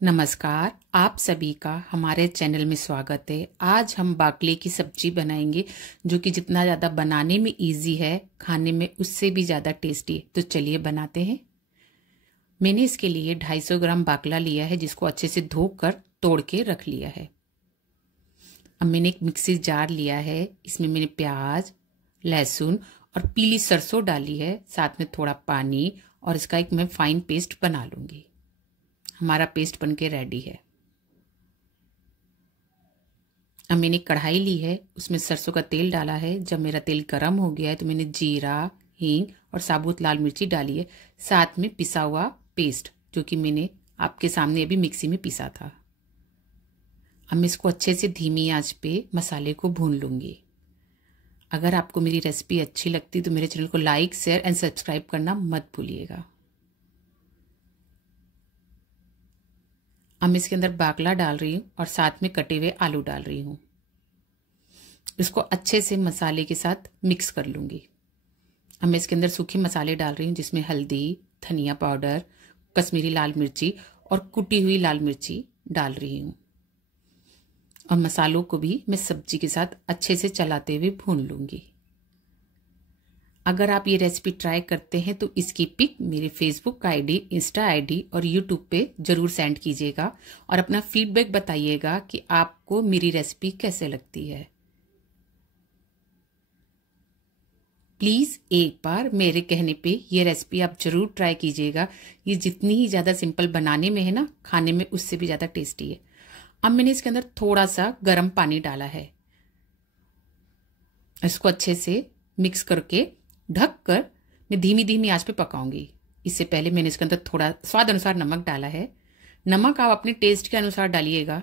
नमस्कार, आप सभी का हमारे चैनल में स्वागत है। आज हम बाकले की सब्जी बनाएंगे जो कि जितना ज़्यादा बनाने में इजी है, खाने में उससे भी ज़्यादा टेस्टी है। तो चलिए बनाते हैं। मैंने इसके लिए 250 ग्राम बाकला लिया है जिसको अच्छे से धोकर तोड़ के रख लिया है। अब मैंने एक मिक्सी जार लिया है, इसमें मैंने प्याज, लहसुन और पीली सरसों डाली है, साथ में थोड़ा पानी, और इसका एक मैं फाइन पेस्ट बना लूंगी। हमारा पेस्ट बनके रेडी है। अब मैंने कढ़ाई ली है, उसमें सरसों का तेल डाला है। जब मेरा तेल गर्म हो गया है तो मैंने जीरा, हींग और साबुत लाल मिर्ची डाली है, साथ में पिसा हुआ पेस्ट जो कि मैंने आपके सामने अभी मिक्सी में पिसा था। अब मैं इसको अच्छे से धीमी आंच पे मसाले को भून लूंगी। अगर आपको मेरी रेसिपी अच्छी लगती तो मेरे चैनल को लाइक, शेयर एंड सब्सक्राइब करना मत भूलिएगा। अब मैं इसके अंदर बाकला डाल रही हूँ और साथ में कटे हुए आलू डाल रही हूँ। इसको अच्छे से मसाले के साथ मिक्स कर लूंगी। अब मैं इसके अंदर सूखे मसाले डाल रही हूँ जिसमें हल्दी, धनिया पाउडर, कश्मीरी लाल मिर्ची और कुटी हुई लाल मिर्ची डाल रही हूँ। और मसालों को भी मैं सब्जी के साथ अच्छे से चलाते हुए भून लूंगी। अगर आप ये रेसिपी ट्राई करते हैं तो इसकी पिक मेरे फेसबुक आईडी, इंस्टा आईडी और यूट्यूब पे जरूर सेंड कीजिएगा और अपना फीडबैक बताइएगा कि आपको मेरी रेसिपी कैसे लगती है। प्लीज एक बार मेरे कहने पे ये रेसिपी आप जरूर ट्राई कीजिएगा। ये जितनी ही ज्यादा सिंपल बनाने में है ना, खाने में उससे भी ज्यादा टेस्टी है। अब मैंने इसके अंदर थोड़ा सा गर्म पानी डाला है। इसको अच्छे से मिक्स करके ढक कर मैं धीमी धीमी आंच पे पकाऊंगी। इससे पहले मैंने इसके अंदर थोड़ा स्वाद अनुसार नमक डाला है। नमक आप अपने टेस्ट के अनुसार डालिएगा।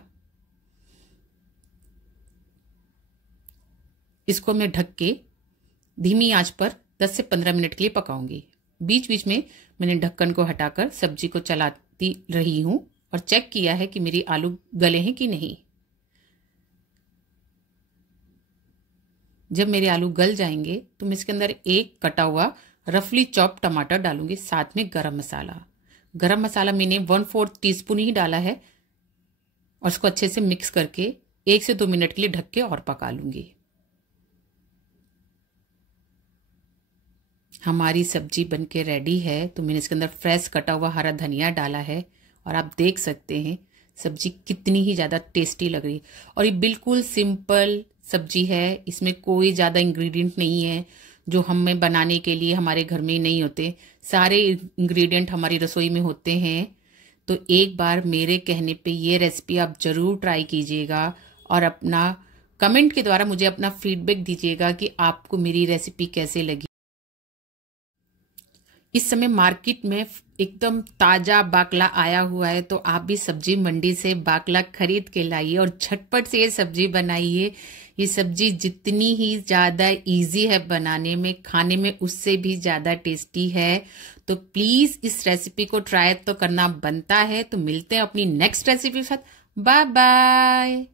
इसको मैं ढक के धीमी आंच पर 10 से 15 मिनट के लिए पकाऊंगी। बीच बीच में मैंने ढक्कन को हटाकर सब्जी को चलाती रही हूं और चेक किया है कि मेरी आलू गले हैं कि नहीं। जब मेरे आलू गल जाएंगे तो मैं इसके अंदर एक कटा हुआ रफली चॉप टमाटर डालूंगी, साथ में गरम मसाला। गरम मसाला मैंने 1/4 टीस्पून ही डाला है और इसको अच्छे से मिक्स करके 1 से 2 मिनट के लिए ढक के और पका लूंगी। हमारी सब्जी बनके रेडी है। तो मैंने इसके अंदर फ्रेश कटा हुआ हरा धनिया डाला है और आप देख सकते हैं सब्जी कितनी ही ज्यादा टेस्टी लग रही है। और ये बिल्कुल सिंपल सब्जी है, इसमें कोई ज्यादा इंग्रेडिएंट नहीं है जो हमें बनाने के लिए हमारे घर में ही नहीं होते। सारे इंग्रेडिएंट हमारी रसोई में होते हैं। तो एक बार मेरे कहने पे ये रेसिपी आप जरूर ट्राई कीजिएगा और अपना कमेंट के द्वारा मुझे अपना फीडबैक दीजिएगा कि आपको मेरी रेसिपी कैसे लगी। इस समय मार्केट में एकदम ताजा बाकला आया हुआ है, तो आप भी सब्जी मंडी से बाकला खरीद के लाइए और झटपट से ये सब्जी बनाइए। ये सब्जी जितनी ही ज्यादा इजी है बनाने में, खाने में उससे भी ज्यादा टेस्टी है। तो प्लीज इस रेसिपी को ट्राई तो करना बनता है। तो मिलते हैं अपनी नेक्स्ट रेसिपी के साथ। Bye bye.